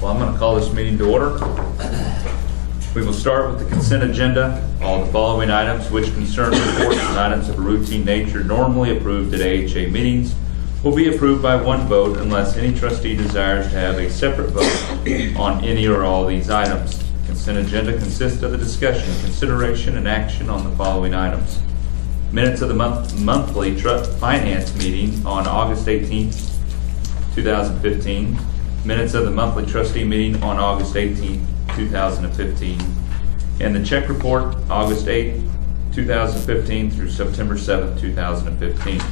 Well, I'm going to call this meeting to order. We will start with the consent agenda. All the following items which concern reports and items of a routine nature normally approved at AHA meetings will be approved by one vote unless any trustee desires to have a separate vote on any or all of these items. The consent agenda consists of the discussion, consideration, and action on the following items. Minutes of the monthly finance meeting on August 18th, 2015. Minutes of the monthly trustee meeting on August 18th, 2015. And the check report, August 8th, 2015 through September 7th, 2015.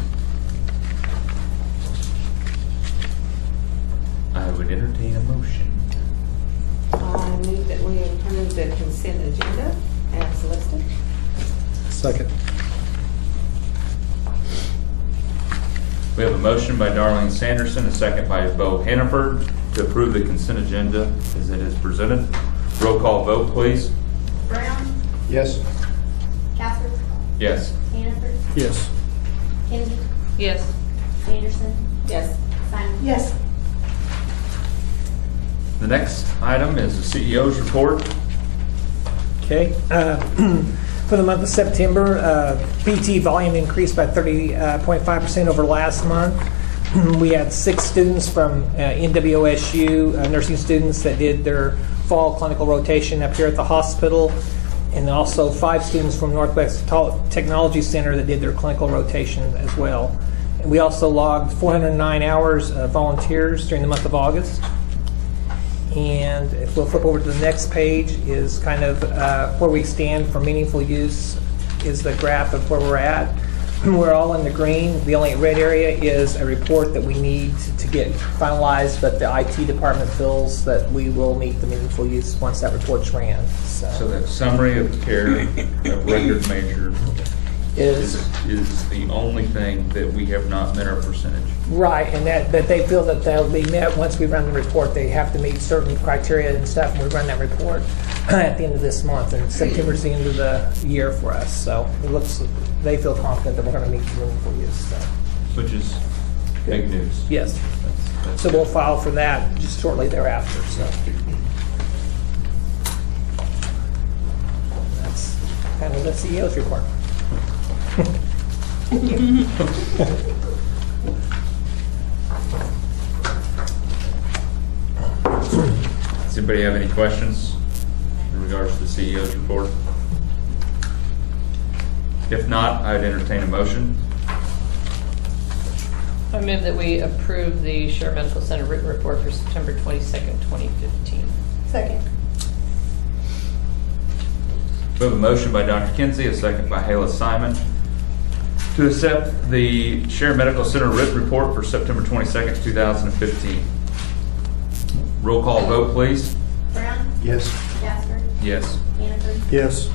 I would entertain a motion. I move that we approve the consent agenda as listed. Second. We have a motion by Darlene Sanderson, a second by Bo Hannaford to approve the consent agenda as it is presented. Roll call vote, please. Brown? Yes. Casper? Yes. Hannaford? Yes. Kinsey? Yes. Sanderson? Yes. Simon? Yes. The next item is the CEO's report. Okay. For the month of September, PT volume increased by 30.5% over last month. We had 6 students from NWOSU, nursing students that did their fall clinical rotation up here at the hospital, and also 5 students from Northwest Technology Center that did their clinical rotation as well. And we also logged 409 hours of volunteers during the month of August. And if we'll flip over to the next page is kind of where we stand for meaningful use is the graph of where we're at. We're all in the green. The only red area is a report that we need to get finalized, but the IT department feels that we will meet the meaningful use once that report's ran. So that summary of care of record measure is the only thing that we have not met our percentage. Right, and that they feel that they'll be met once we run the report. They have to meet certain criteria and stuff, and we run that report at the end of this month. And September's the end of the year for us, so it looks they feel confident that we're going to meet the meaningful use. So. Which is big news. Yes. That's So we'll file for that just shortly thereafter. So that's kind of the CEO's report. Does anybody have any questions in regards to the CEO's report? If not, I'd entertain a motion. I move that we approve the Shore Medical Center written report for September 22nd, 2015. Second. We have a motion by Dr. Kinsey, a second by Hayla Simon, to accept the Share Medical Center written report for September 22nd, 2015. Roll call vote, please. Brown? Yes. Casper? Yes. Hannaford? Yes.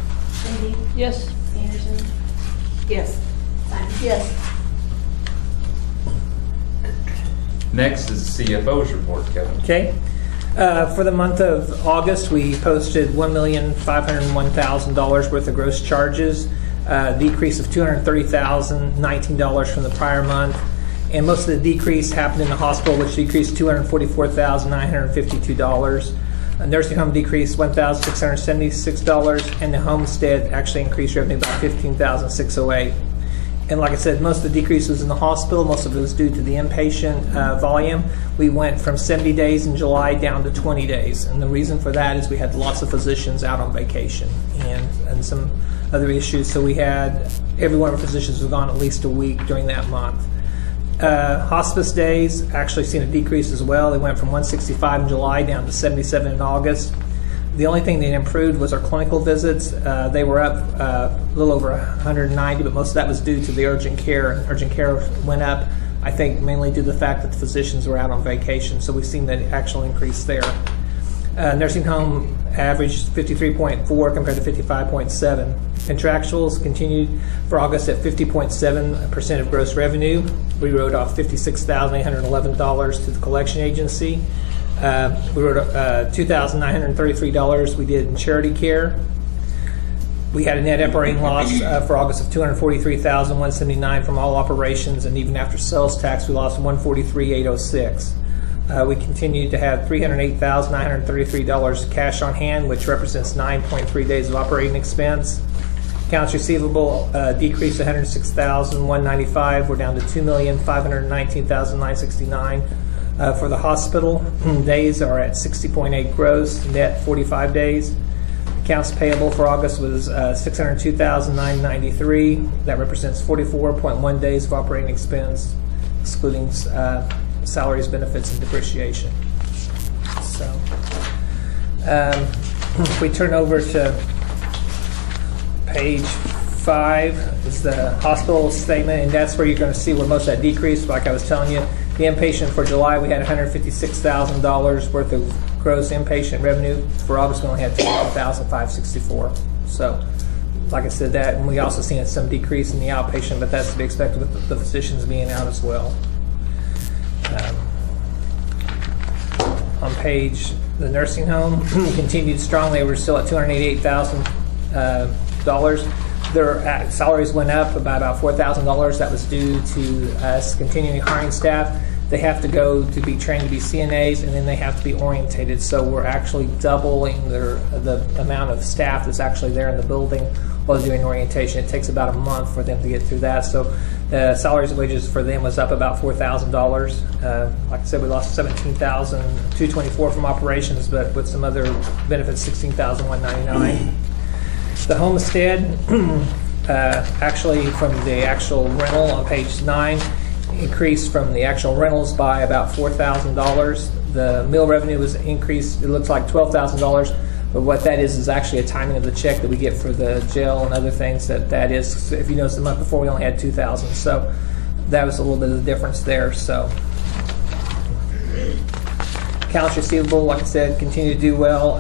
Kinsey? Yes. Sanderson? Yes. Simon? Yes. Next is the CFO's report, Kevin. Okay. For the month of August, we posted $1,501,000 worth of gross charges, decrease of $230,019 from the prior month. And most of the decrease happened in the hospital, which decreased $244,952. A nursing home decreased $1,676, and the homestead actually increased revenue by $15,608. And like I said, most of the decrease was in the hospital. Most of it was due to the inpatient volume. We went from 70 days in July down to 20 days. And the reason for that is we had lots of physicians out on vacation and some other issues. So we had, every one of our physicians was gone at least a week during that month. Hospice days actually seen a decrease as well. They went from 165 in July down to 77 in August. The only thing that improved was our clinical visits. They were up a little over 190, but most of that was due to the urgent care. Urgent care went up, I think, mainly due to the fact that the physicians were out on vacation. So we've seen the actual increase there. Nursing home averaged 53.4 compared to 55.7. Contractuals continued for August at 50.7% of gross revenue. We wrote off $56,811 to the collection agency. We wrote $2,933 we did in charity care. We had a net operating loss for August of $243,179 from all operations, and even after sales tax, we lost $143,806. We continue to have $308,933 cash on hand, which represents 9.3 days of operating expense. Accounts receivable decreased $106,195. We're down to $2,519,969. For the hospital, days are at 60.8 gross, net 45 days. Accounts payable for August was $602,993. That represents 44.1 days of operating expense, excluding salaries, benefits, and depreciation. So, if we turn over to page 5, is the hospital statement, and that's where you're going to see where most of that decrease. Like I was telling you, the inpatient for July, we had $156,000 worth of gross inpatient revenue. For August, we only had $20,564. So, like I said, that, and we also seen some decrease in the outpatient, but that's to be expected with the physicians being out as well. On page, the nursing home continued strongly. We're still at $288,000. Their salaries went up by about $4,000. That was due to us continuing hiring staff. They have to go to be trained to be CNAs, and then they have to be orientated. So we're actually doubling the amount of staff that's actually there in the building while they're doing orientation. It takes about a month for them to get through that. So salaries and wages for them was up about $4,000. Like I said, we lost $17,224 from operations, but with some other benefits, $16,199. The homestead, actually from the actual rental on page 9, increased from the actual rentals by about $4,000. The meal revenue was increased, it looks like $12,000, but what that is actually a timing of the check that we get for the jail and other things that is. If you notice, the month before we only had $2,000, so that was a little bit of the difference there. So accounts receivable, like I said, continue to do well.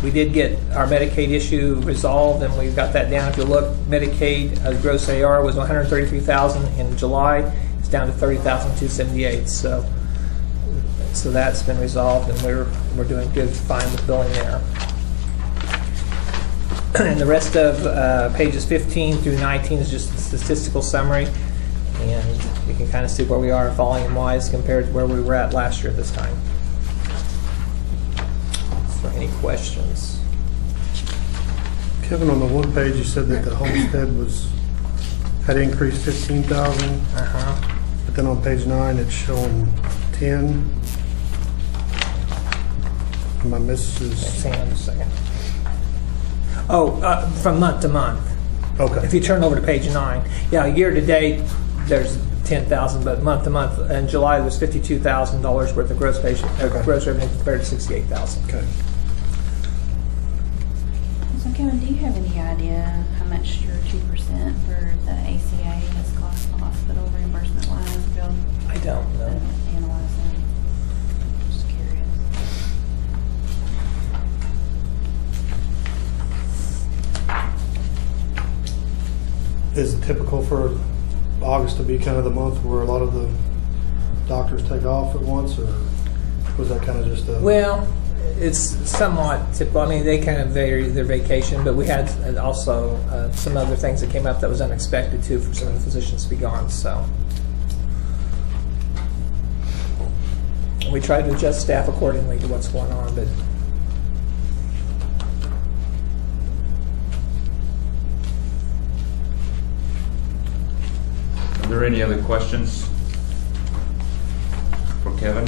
We did get our Medicaid issue resolved, and we've got that down. If you look, Medicaid gross AR was $133,000 in July. It's down to $30,278. So that's been resolved, and we're doing good, fine with billing there. And the rest of pages 15 through 19 is just a statistical summary, and you can kind of see where we are volume-wise compared to where we were at last year at this time. So any questions? Kevin, on the one page you said that the homestead had increased 15,000, but then on page 9 it's showing 10. My missus. Hang on a second. Oh, from month to month. Okay. If you turn over to page 9, yeah, year to date there's 10,000, but month to month in July there's $52,000 worth of gross gross revenue compared to 68,000. Okay. So Kevin, do you have any idea how much your 2% for the ACA has cost the hospital reimbursement wise? I don't know. Analyze that. Just curious. Is it typical for August to be kind of the month where a lot of the doctors take off at once, or was that kind of just a... Well, it's somewhat typical. I mean, they kind of vary their vacation, but we had also some other things that came up that was unexpected too for some of the physicians to be gone. So we tried to adjust staff accordingly to what's going on, but Are there any other questions for Kevin?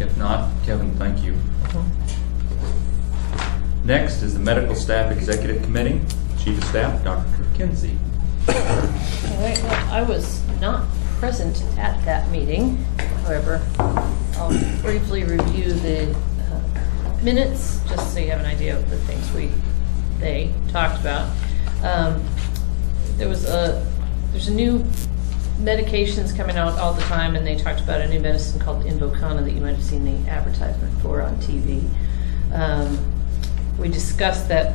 If not, Kevin, thank you. Next is the Medical Staff Executive Committee. Chief of Staff, Dr. Kinsey. Okay, well, I was not present at that meeting. However, I'll briefly review the minutes, just so you have an idea of the things they talked about. There's a new medications coming out all the time, and they talked about a new medicine called Invokana that you might have seen the advertisement for on TV. We discussed that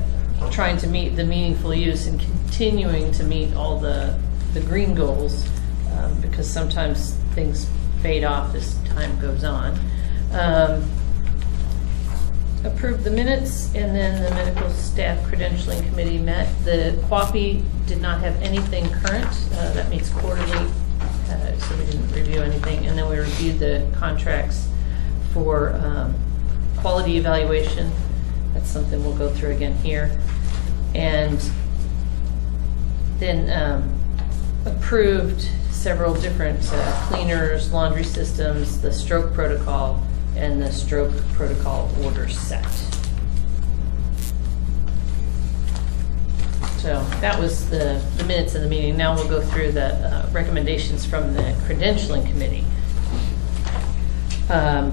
trying to meet the meaningful use and continuing to meet all the green goals, because sometimes things fade off as time goes on. approved the minutes, and then the medical staff credentialing committee met. The QAPI did not have anything current. That meets quarterly, so we didn't review anything. And then we reviewed the contracts for quality evaluation. That's something we'll go through again here. And then approved several different cleaners, laundry systems, the stroke protocol, and the stroke protocol order set. So that was the minutes of the meeting. Now we'll go through the recommendations from the credentialing committee. I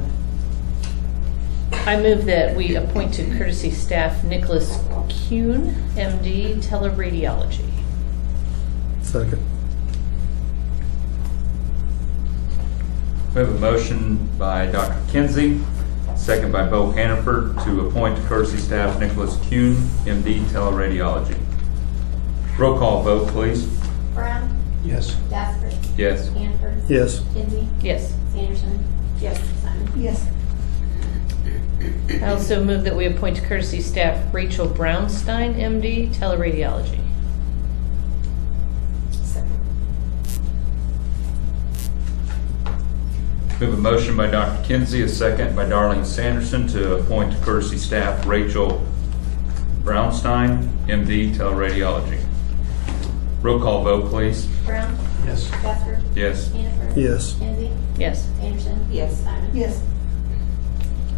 move that we appoint to courtesy staff Nicholas Kuhn, MD, teleradiology. Second. We have a motion by Dr. Kinsey, second by Bo Hannaford, to appoint to courtesy staff Nicholas Kuhn, MD, teleradiology. Roll call vote, please. Brown. Yes. Jasper. Yes. Hannaford. Yes. Kinsey. Yes. Sanderson. Yes. Simon. Yes. I also move that we appoint to courtesy staff Rachel Brownstein, MD, teleradiology. Second. We have a motion by Dr. Kinsey, a second by Darlene Sanderson, to appoint to courtesy staff Rachel Brownstein, MD, teleradiology. Roll call vote, please. Brown. Yes. Jasper. Yes. Hannaford. Yes. Kinsey. Yes. Sanderson. Yes. Simon. Yes.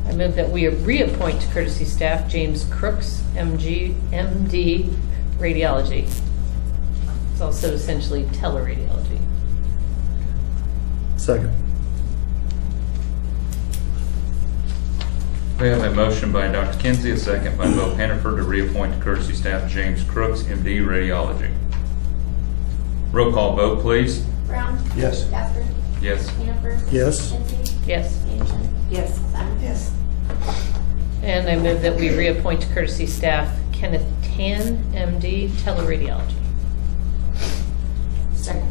I move that we reappoint to courtesy staff James Crooks, MD, radiology. It's also essentially teleradiology. Second. We have a motion by Dr. Kinsey, a second by Bo Hannaford, to reappoint to courtesy staff James Crooks, MD, radiology. Roll call vote, please. Brown. Yes. Jasper. Yes. Hannaford. Yes. Kinsey. Yes. Sanderson. Yes. Simon. Yes. And I move that we reappoint to courtesy staff Kenneth Tan, MD, teleradiology. Second.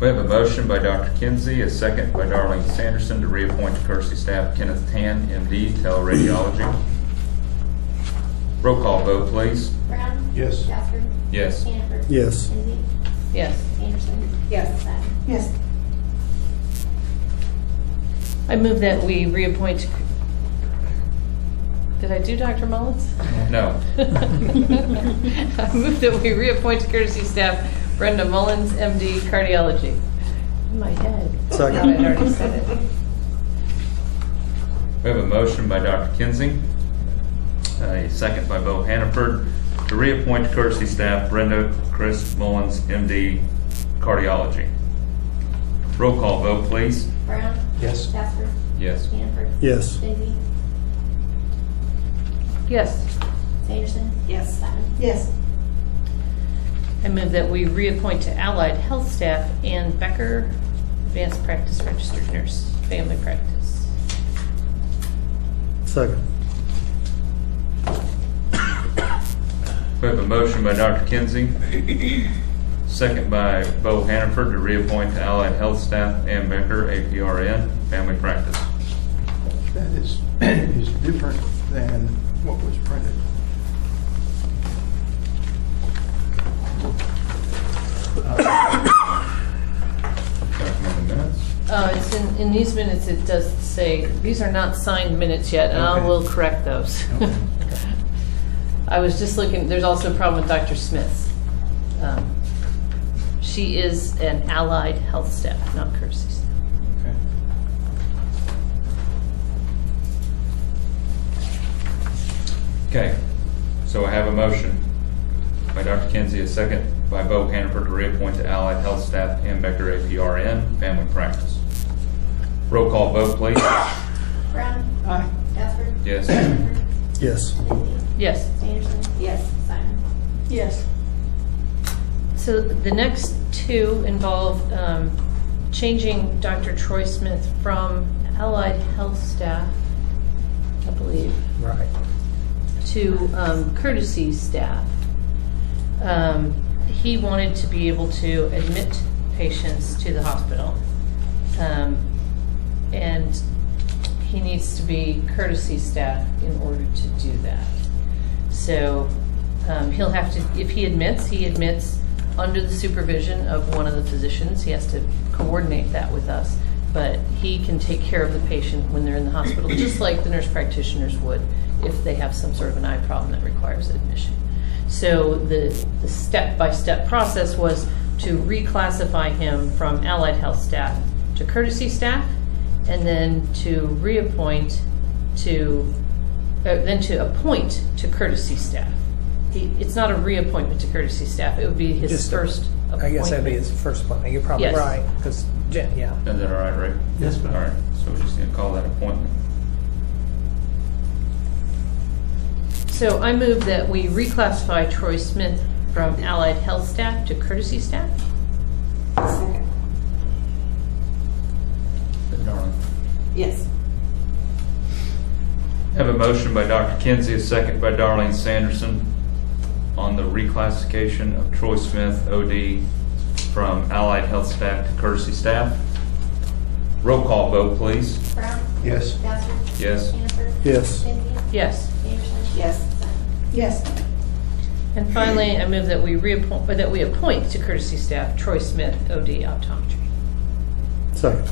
We have a motion by Dr. Kinsey, a second by Darlene Sanderson, to reappoint to courtesy staff Kenneth Tan, MD, teleradiology. Roll call vote, please. Brown. Yes. Jasper. Yes. Hannaford. Yes. Kinsey. Yes. Sanderson. Yes. Simon. Yes. I move that we reappoint to... Did I do Dr. Mullins? No. I move that we reappoint to courtesy staff Brenda Mullins, MD, cardiology. In my head. Second. Thought I'd already said it. We have a motion by Dr. Kinsey, a second by Bo Hannaford, to reappoint to courtesy staff Brenda Chris Mullins, MD, cardiology. Roll call vote, please. Brown. Yes. Jasper. Yes. Hannaford. Yes. Kinsey. Yes. Sanderson. Yes. Simon. Yes. I move that we reappoint to allied health staff Ann Becker, advanced practice registered nurse, family practice. Second. We have a motion by Dr. Kinsey, second by Bo Hannaford, to reappoint to allied health staff Ann Becker, APRN, family practice. That is different than what was printed. Recommend the minutes. It's in these minutes, it does say, these are not signed minutes yet, and I Okay. will correct those. Okay. I was just looking, there's also a problem with Dr. Smith's. She is an allied health staff, not courtesy staff. Okay, so I have a motion by Dr. Kinsey, a second by Bo Hannaford, to reappoint to allied health staff Ann Becker, APRN, family practice. Roll call vote, please. Brown. Aye. Jasper. Yes. Hannaford. Yes. Kinsey. Yes. Sanderson. Yes. Simon. Yes. So the next two involve changing Dr. Troy Smith from allied health staff, I believe, Right. to courtesy staff. He wanted to be able to admit patients to the hospital. and he needs to be courtesy staff in order to do that. So he'll have to, if he admits under the supervision of one of the physicians. He has to coordinate that with us, but he can take care of the patient when they're in the hospital, just like the nurse practitioners would if they have some sort of an eye problem that requires admission. So the step-by-step process was to reclassify him from allied health staff to courtesy staff, and then to reappoint to, then to appoint to courtesy staff. It's not a reappointment to courtesy staff, it would be his Just first appointment. I guess that'd be his first appointment. You're probably Yes. right, because, yeah. Is that all right, Rick? Yes, ma'am. All right, so we just need to call that appointment. So I move that we reclassify Troy Smith from allied health staff to courtesy staff. Second. Darling. Yes. Have a motion by Dr. Kinsey, a second by Darlene Sanderson on the reclassification of Troy Smith, OD, from allied health staff to courtesy staff. Roll call vote, please. Brown. Yes. Bassett. Yes. Hannaford. Yes. Kinsey. Yes. Anderson. Yes. Simon. Yes. And finally, I move that we appoint to courtesy staff Troy Smith, OD, optometry. Second.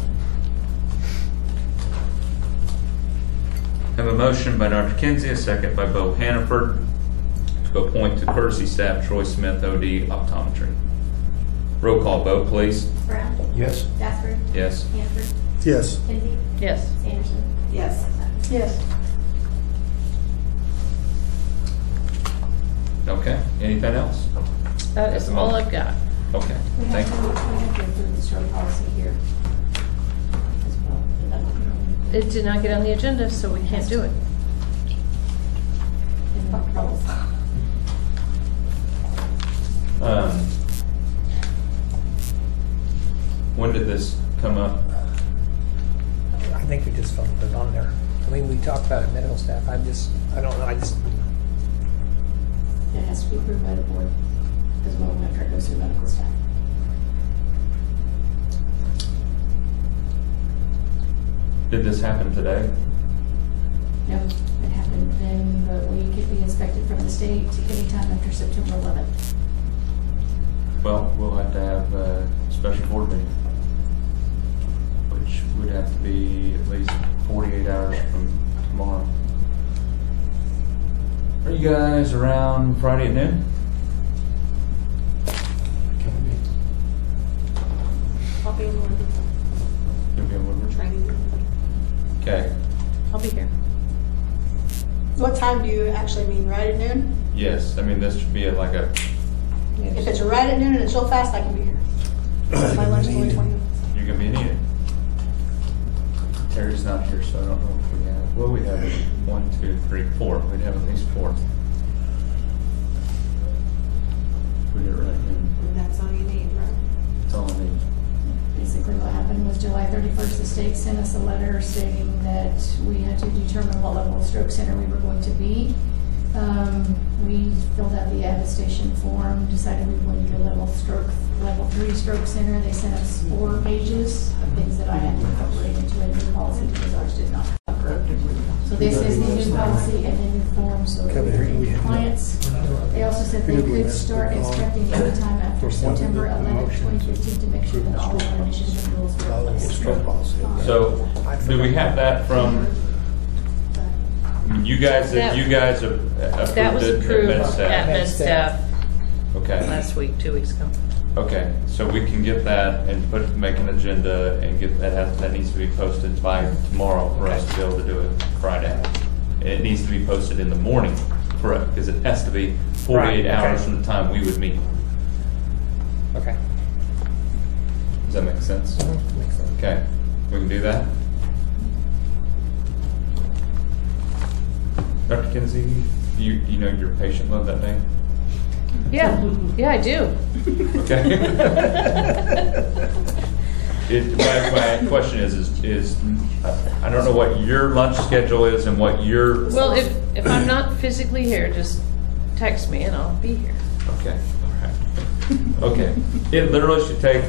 Have a motion by Dr. Kinsey, a second by Bo Hannaford to appoint to courtesy staff Troy Smith, OD, optometry. Roll call vote, please. Brown. Yes. Bassett. Yes. Hannaford. Yes. Kinsey. Yes. Anderson. Yes. Simon. Yes. Okay, anything else? That At is the all moment. I've got. Okay, We thank have to you. approve the stroke policy here as well. Did that not get on It did not get on the agenda, so we can't do it. in the policy? When did this come up? I think we just felt it on there. I mean, we talked about it, medical staff. I don't know, It has to be approved by the board as well after it goes through medical staff. Did this happen today? No, it happened then, but we could be inspected from the state anytime after September 11th. Well, we'll have to have a special board meeting, which would have to be at least 48 hours from tomorrow. Are you guys around Friday at noon? Can be. I'll be in Woodward, You'll be in Woodward? training. Okay, I'll be here. What time do you actually mean, right at noon? yes, I mean, this should be at like a, If it's right at noon and it's real fast, I can be here. My lunch is only 20 minutes. you're gonna be needed. Terry's not here, so I don't know if we have, well, we have 1, 2, 3, 4, we'd have at least 4. We did it right at noon, And that's all you need, right? that's all I need. Basically, what happened was July 31st, the state sent us a letter stating that we had to determine what level of stroke center we were going to be. We filled out the attestation form, decided we wanted to be a level 3 stroke center. They sent us 4 pages of things that I had to incorporate into a new policy because ours did not cover. So this is the new policy and the new form, so that we are in compliance. They also said they could start inspecting anytime after September 11th, 2015 to make sure that all of our initiatives and rules were in place. Stroke policy. So, do we have that from, you guys have approved That was it approved at at MedStaff? Med Staff Okay, last week, 2 weeks ago. okay, so we can get that and make an agenda and get that needs to be posted by tomorrow for us to be able to do it Friday. And it needs to be posted in the morning, correct, because it has to be 48 Right, okay. hours from the time we would meet. okay. Does that make sense? Makes sense. Okay, we can do that? Dr. Kinsey, you know your patient load that day? Yeah, I do. Okay. My question is, I don't know what your lunch schedule is and what your. Well, if I'm not physically here, just text me and I'll be here. Okay, all right. Okay, it literally should take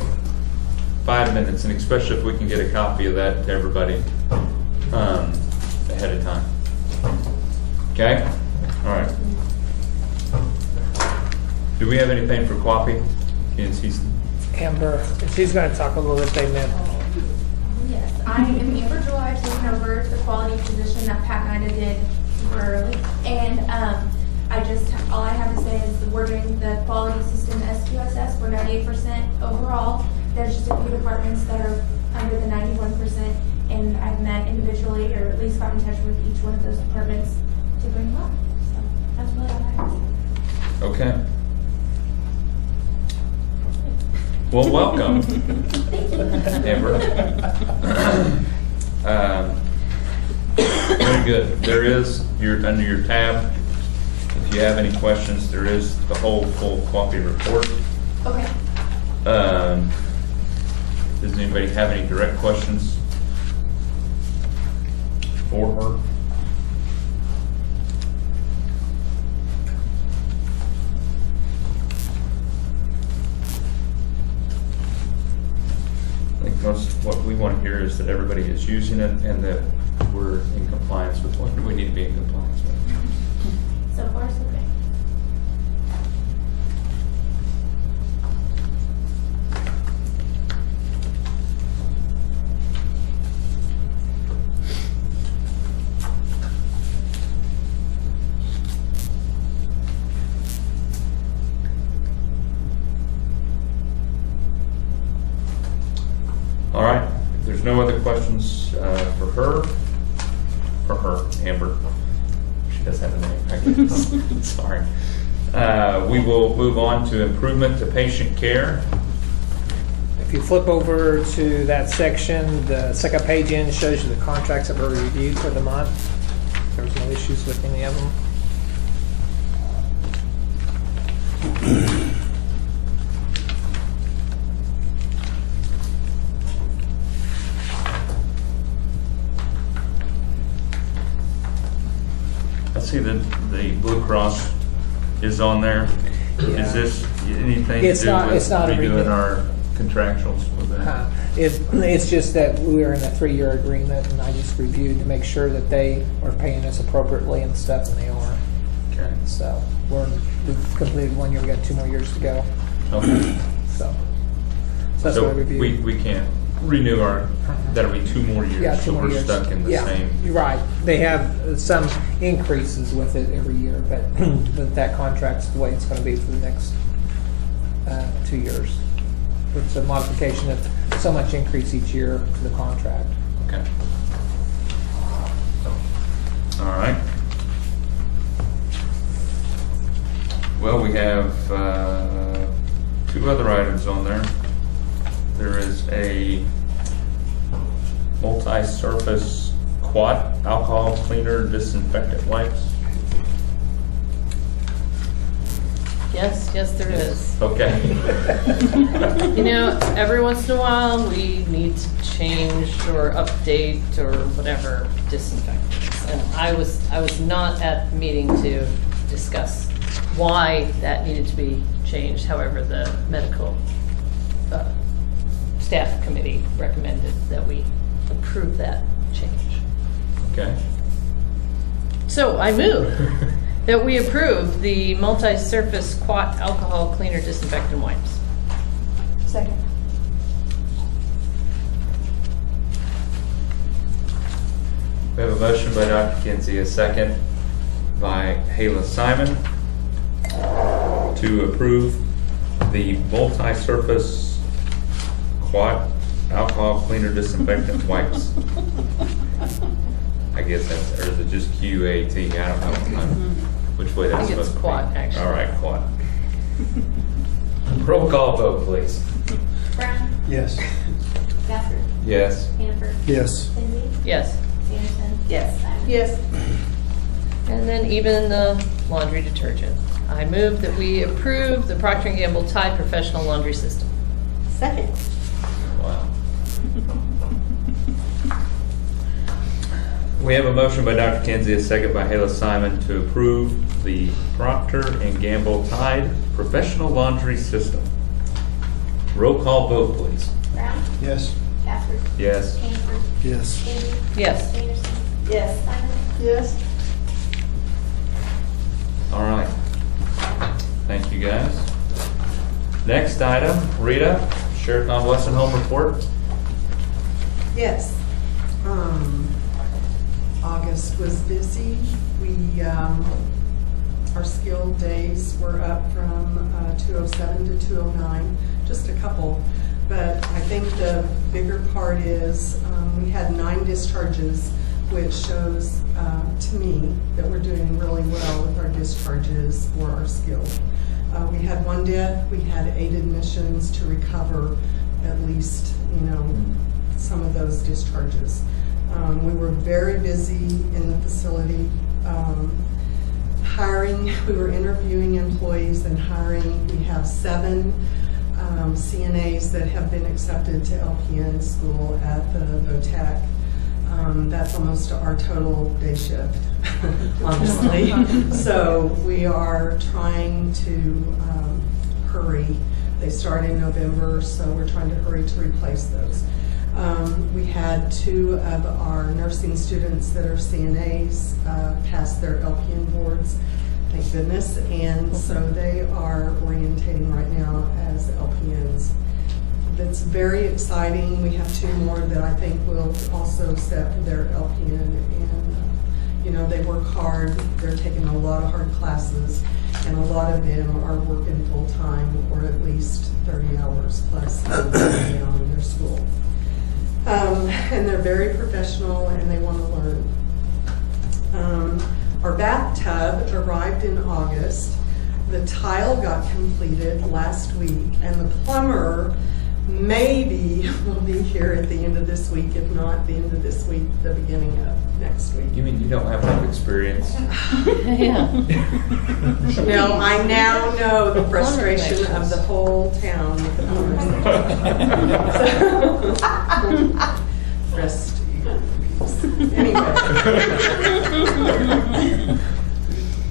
5 minutes, and especially if we can get a copy of that to everybody ahead of time. Okay? All right. Do we have anything for Quappy? Amber, she's going to talk a little bit, they meant. Yes, I am Amber Joy, taking over the quality position that Pat and I did temporarily. And all I have to say is that we're doing the quality system SQSS, we're 98% overall. There's just a few departments that are under the 91%, and I've met individually, or at least got in touch with each one of those departments to bring them up. So that's really all I have to say. Okay. Well, welcome, Amber. Very good. There is, under your tab, if you have any questions, there is the whole full Quappy report. Okay. Does anybody have any direct questions for her? I think what we want to hear is that everybody is using it and that we're in compliance with what we need to be in compliance with. So far, so good. All right, if there's no other questions for her, Amber. She does have a name, I guess. Sorry. We will move on to improvement to patient care. If you flip over to that section, the second page in shows you the contracts that were reviewed for the month. There was no issues with any of them. I see that the Blue Cross is on there. Yeah. Is this anything It's to do not- with it's not a redoing renew- our contractuals with that? It's just that we're in a 3-year agreement, and I just reviewed to make sure that they are paying us appropriately and stuff, and they are. Okay. So we've completed 1 year, we got 2 more years to go. Okay. So that's what I reviewed. we can't renew our, that'll be 2 more years. Yeah, 2 So more we're years. stuck in the Yeah, same. you're right. They have some increases with it every year, but but that contract's the way it's going to be for the next 2 years. It's a modification of so much increase each year to the contract. Okay. All right. Well, we have 2 other items on there. There is a multi-surface quad alcohol cleaner disinfectant wipes. Yes, there is. Okay. You know, every once in a while, we need to change or update or whatever disinfectants. And I was not at the meeting to discuss why that needed to be changed. However, the medical staff committee recommended that we approve that change. Okay. So I move that we approve the multi-surface quat alcohol cleaner disinfectant wipes. Second. We have a motion by Dr. Kinsey, a second by Hala Simon to approve the multi-surface quad alcohol cleaner disinfectant wipes. I guess that's, or is it just QAT? I don't know which way that's I think it's supposed to be. quad, actually. All right, quad. Roll call vote, please. Brown, Yes. Gaspard, Yes. Hannaford, Yes. Lindsay, Yes. Anderson. Yes. Simon. Yes. And then even the laundry detergent. I move that we approve the Procter & Gamble Tide Professional Laundry System. Second. Wow. We have a motion by Dr. Kinsey, a second by Hala Simon to approve the Procter & Gamble Tide Professional Laundry System. Roll call vote, please. Brown? Yes. Casper? Yes. Kingsford? Yes. Amy? Yes. Anderson? Yes. Simon? Yes. All right. Thank you, guys. Next item, Rita, Sheriff on Weston Home Report. Yes. August was busy. Our skilled days were up from 207 to 209, just a couple. But I think the bigger part is we had 9 discharges, which shows to me that we're doing really well with our discharges for our skilled. We had 1 death. We had 8 admissions to recover at least, some of those discharges. We were very busy in the facility hiring. We were interviewing employees and hiring. We have 7 CNAs that have been accepted to LPN school at the VOTAC. That's almost our total day shift, honestly. So we are trying to hurry. They start in November, so we're trying to hurry to replace those. We had 2 of our nursing students that are CNAs pass their LPN boards, thank goodness, and so they are orientating right now as LPNs. That's very exciting. We have 2 more that I think will also set their LPN, and they work hard. They're taking a lot of hard classes, and a lot of them are working full time or at least 30 hours plus on their school. And they're very professional and they want to learn. Our bathtub arrived in August. The tile got completed last week, and the plumber maybe will be here at the end of this week, if not the end of this week, the beginning of next week. You mean you don't have enough experience? Yeah. No, I now know the frustration of the whole town with the plumbers. Rest your peace. Anyway.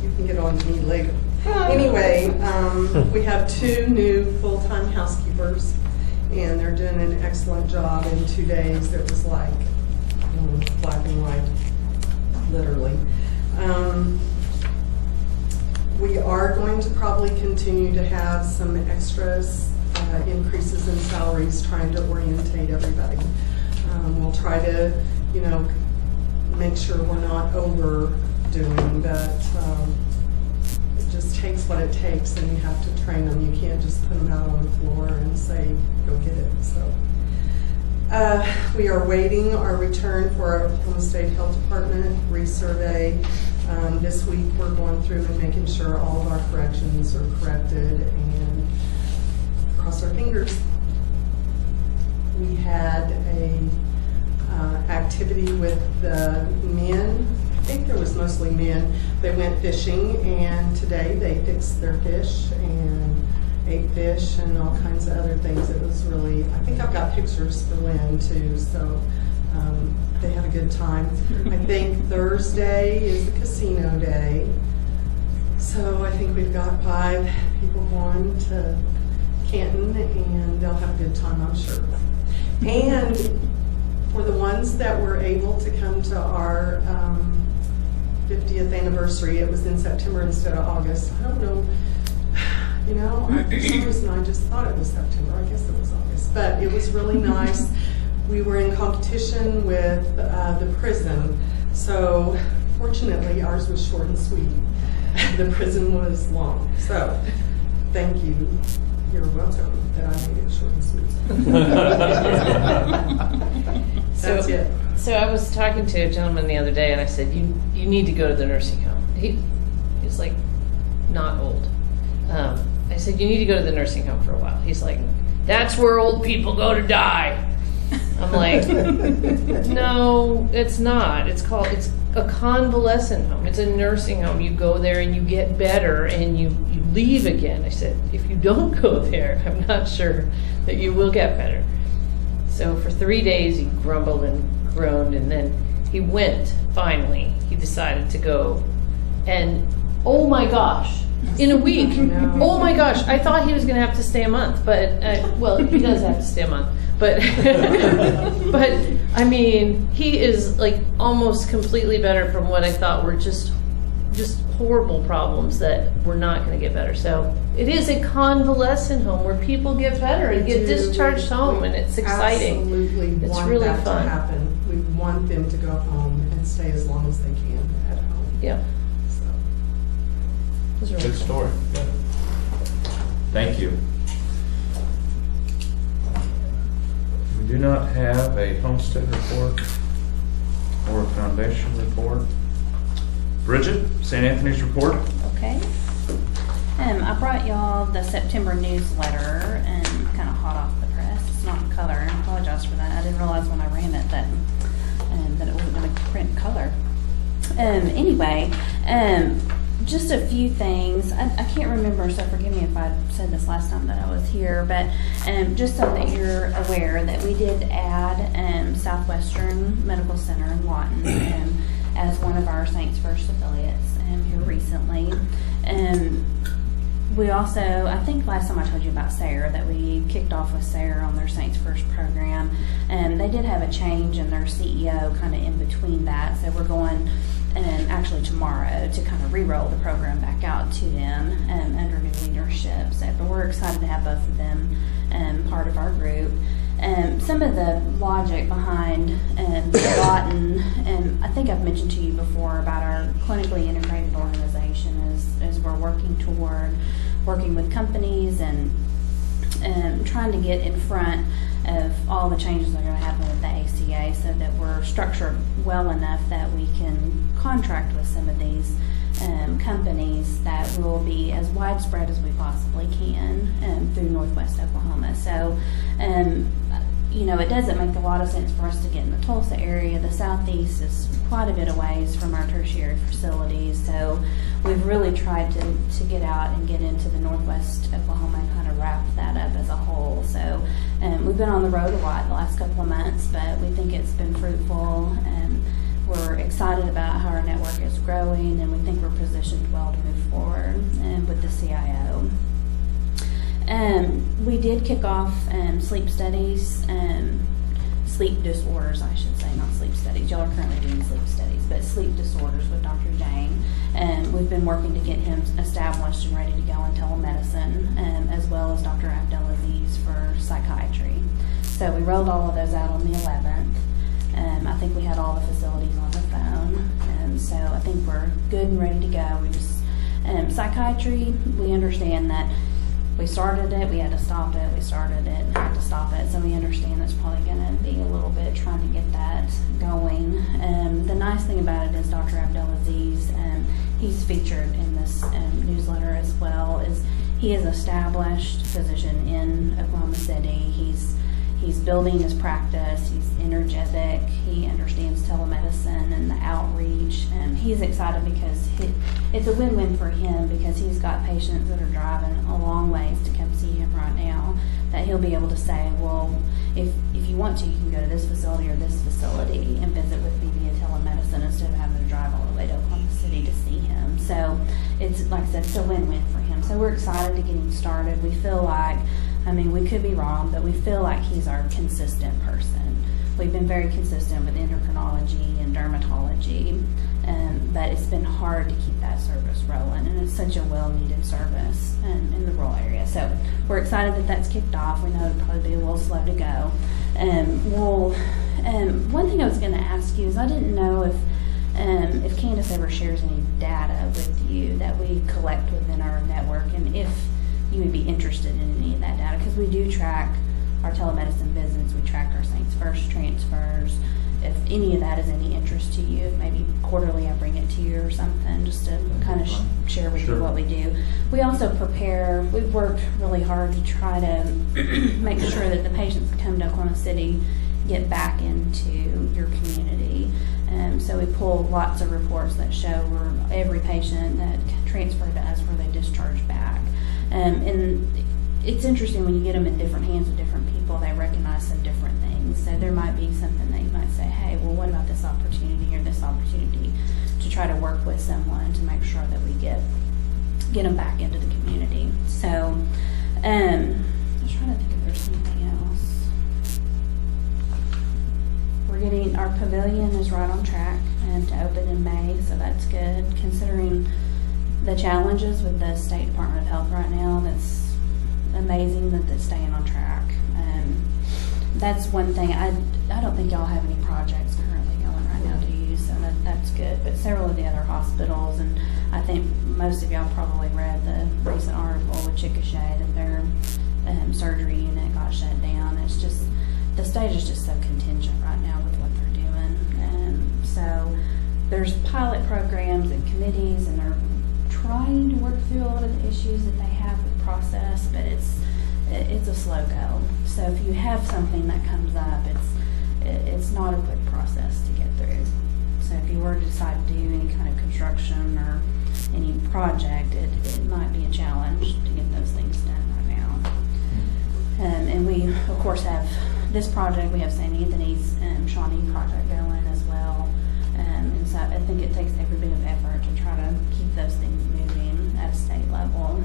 You can get on to me later. Anyway, we have 2 new full-time housekeepers, and they're doing an excellent job. In 2 days, it was like black and white, literally. We are going to probably continue to have some extras, increases in salaries, trying to orientate everybody. We'll try to, make sure we're not overdoing, but it just takes what it takes, and you have to train them. You can't just put them out on the floor and say, go get it. So we are waiting our return for our Oklahoma State Health Department resurvey. This week we're going through and making sure all of our corrections are corrected, and cross our fingers. We had a activity with the men. I think there was mostly men. They went fishing, and today they fixed their fish and ate fish and all kinds of other things. It was really, I think I've got pictures for Lynn too, so they had a good time. I think Thursday is the casino day, so I think we've got 5 people going to Canton, and they'll have a good time, I'm sure. And for the ones that were able to come to our 50th anniversary, it was in September instead of August. I don't know, for some reason I just thought it was September. I guess it was August, but it was really nice. We were in competition with the prison, so fortunately ours was short and sweet. The prison was long, so thank you. You're welcome that I made it short and sweet. That's it. So I was talking to a gentleman the other day, and I said, you need to go to the nursing home. He's like, not old. I said, you need to go to the nursing home for a while. He's like, that's where old people go to die. I'm like, no, it's not. It's a convalescent home. It's a nursing home. You go there and you get better and you leave again. I said, if you don't go there, I'm not sure that you will get better. So for 3 days he grumbled and groaned, and then he went, finally. He decided to go, and oh my gosh, In a week. No. Oh my gosh, I thought he was gonna have to stay a month, but, well, he does have to stay a month. But, but, I mean, he is like almost completely better from what I thought were just horrible problems that were not gonna get better. So it is a convalescent home where people get better and get discharged home, and it's exciting. Absolutely It's want really that fun. to happen. We want them to go home and stay as long as they can at home. Yeah. So. Those are really Good fun. story. Thank you. We do not have a homestead report or a foundation report. Bridget, St. Anthony's report. Okay. I brought y'all the September newsletter and kind of hot off the press. It's not in color. I apologize for that. I didn't realize when I ran it that it wasn't going to print in color. Anyway, just a few things. I can't remember, so forgive me if I said this last time that I was here, but just so that you're aware that we did add Southwestern Medical Center in Lawton as one of our Saints First affiliates here recently. We also, I think last time I told you about Sayre, that we kicked off with Sayre on their Saints First program. They did have a change in their CEO kind of in between that, so we're going actually tomorrow to kind of re-roll the program back out to them under new leadership. So, but we're excited to have both of them part of our group. Some of the logic behind Lawton, and I think I've mentioned to you before about our clinically integrated organization is we're working toward working with companies and trying to get in front of all the changes that are going to happen with the ACA so that we're structured well enough that we can contract with some of these companies that will be as widespread as we possibly can through Northwest Oklahoma. So, you know, it doesn't make a lot of sense for us to get in the Tulsa area. The Southeast is quite a bit of ways from our tertiary facilities. So we've really tried to get out and get into the Northwest Oklahoma and kind of wrap that up as a whole. So we've been on the road a lot the last couple of months, but we think it's been fruitful. We're excited about how our network is growing, and we think we're positioned well to move forward with the CIO. We did kick off sleep studies, sleep disorders, I should say, not sleep studies. Y'all are currently doing sleep studies, but sleep disorders with Dr. Jane. We've been working to get him established and ready to go in telemedicine, as well as Dr. Abdelaziz for psychiatry. So we rolled all of those out on the 11th. I think we had all the facilities on the phone, so I think we're good and ready to go. We just psychiatry, we understand that we started it, we had to stop it, we started it, had to stop it, so we understand it's probably going to be a little bit trying to get that going. The nice thing about it is Dr. Abdelaziz, he's featured in this newsletter as well, is he is an established physician in Oklahoma City. He's building his practice, he's energetic, he understands telemedicine and the outreach, and he's excited because it's a win-win for him because he's got patients that are driving a long ways to come see him right now, that he'll be able to say, well, if you want to, you can go to this facility or this facility and visit with me via telemedicine instead of having to drive all the way to Oklahoma City to see him. So it's, like I said, it's a win-win for him. So we're excited to get him started. We feel like, I mean, we could be wrong, but we feel like he's our consistent person. We've been very consistent with endocrinology and dermatology, but it's been hard to keep that service rolling, and it's such a well-needed service in the rural area. So we're excited that that's kicked off. We know it'll probably be a little slow to go. One thing I was going to ask you is I didn't know if Candace ever shares any data with you that we collect within our network, and if you would be interested in any of that data, because we do track our telemedicine visits, we track our Saints First transfers. If any of that is any interest to you, if maybe quarterly I bring it to you or something, just to kind of share with you what we do. We also prepare, we've worked really hard to try to make sure that the patients that come to Oklahoma City get back into your community. So we pull lots of reports that show where every patient that transferred to us, where they discharged back. And it's interesting when you get them in different hands with different people, they recognize some different things. So there might be something that you might say, hey, well, what about this opportunity or this opportunity, to try to work with someone to make sure that we get get them back into the community. So, I'm trying to think if there's anything else. We're getting, our pavilion is right on track to open in May, so that's good. Considering the challenges with the State Department of Health right now, that's amazing that they're staying on track. That's one thing. I don't think y'all have any projects currently going right now, do you? So that's good. But several of the other hospitals, and I think most of y'all probably read the recent article with Chickasha that their surgery unit got shut down. It's just, the state is just so contingent right now with what they're doing. So there's pilot programs and committees, and they're trying to work through a lot of the issues that they have with the process, but it's a slow go. So if you have something that comes up, it's not a quick process to get through. So if you were to decide to do any kind of construction or any project, it might be a challenge to get those things done right now. And we, of course, have this project. We have St. Anthony's Shawnee project going as well. And so I think it takes every bit of effort to try to keep those things moving at a state level.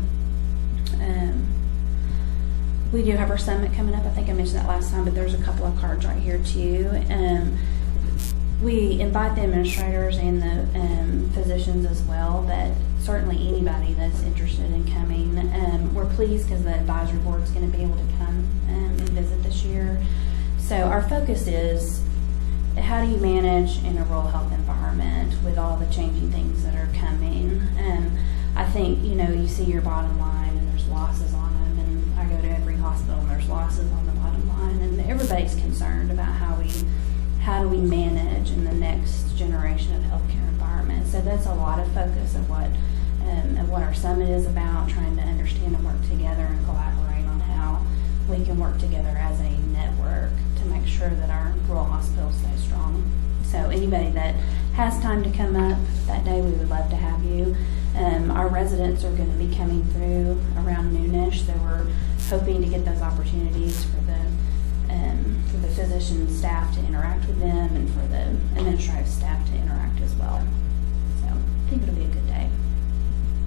We do have our summit coming up. I think I mentioned that last time, but there's a couple of cards right here too. We invite the administrators and the physicians as well, but certainly anybody that's interested in coming. We're pleased because the advisory board is going to be able to come and visit this year. So our focus is, how do you manage in a rural health environment with all the changing things that are coming? I think, you see your bottom line and there's losses on them, and I go to every hospital and there's losses on the bottom line, and everybody's concerned about how do we manage in the next generation of healthcare environment. So that's a lot of focus of what our summit is about, trying to understand and work together and collaborate on how we can work together as a network to make sure that our rural hospitals stay strong. So anybody that has time to come up that day, we would love to have you. Our residents are going to be coming through around noonish, so we're hoping to get those opportunities for the physician staff to interact with them and for the administrative staff to interact as well. So I think it'll be a good day.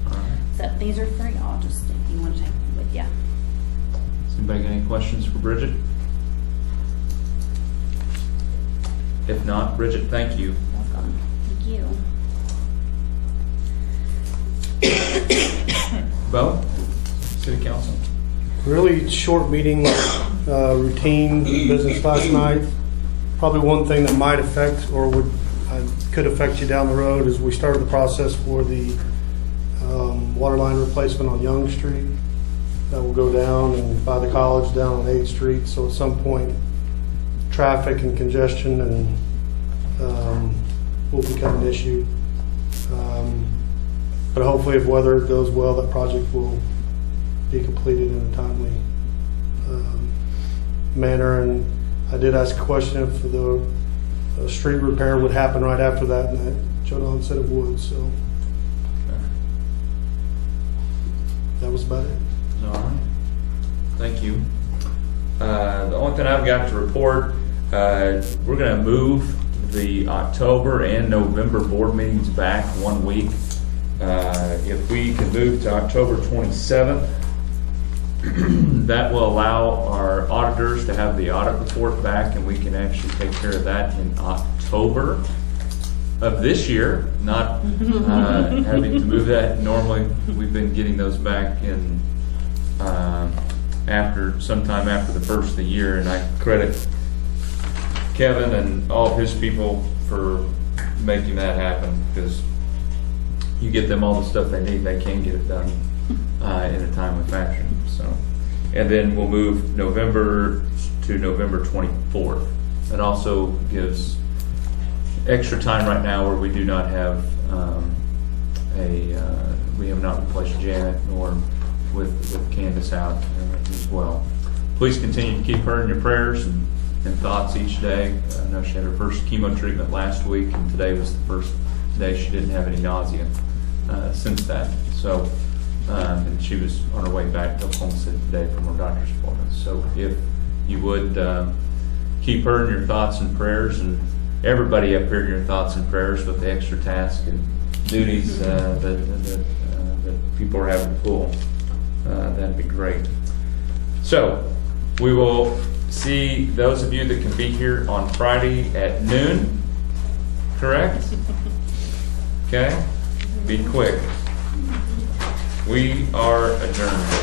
All right. So these are for y'all, just if you want to take them with you. Does anybody got any questions for Bridget? If not, Bridget, thank you. Welcome. Thank you. Bo, City Council. Really short meeting, routine business last night. Probably one thing that might affect or could affect you down the road is we started the process for the water line replacement on Young Street. That will go down and by the college down on 8th Street. So at some point, traffic and congestion and will become an issue. But hopefully, if weather goes well, that project will be completed in a timely manner. And I did ask a question if the street repair would happen right after that, and that Jodan said it would. So that was about it. All right. Thank you. The only thing I've got to report, we're going to move the October and November board meetings back 1 week. If we can move to October 27th, that will allow our auditors to have the audit report back, and we can actually take care of that in October of this year, not having to move that. Normally, we've been getting those back in sometime after the first of the year, and I credit Kevin and all of his people for making that happen, because you get them all the stuff they need, they can get it done in a timely fashion. So, and then we'll move November to November 24th. That also gives extra time right now where we do not have we have not replaced Janet, nor with Candace out as well. Please continue to keep her in your prayers and thoughts each day. I know she had her first chemo treatment last week, and today was the first day she didn't have any nausea since that. So, and she was on her way back to Oklahoma City today from her doctor's appointment. So if you would keep her in your thoughts and prayers, and everybody up here in your thoughts and prayers with the extra tasks and duties that people are having to pull. That'd be great. So, we will see those of you that can be here on Friday at noon, correct? Okay, be quick. We are adjourned.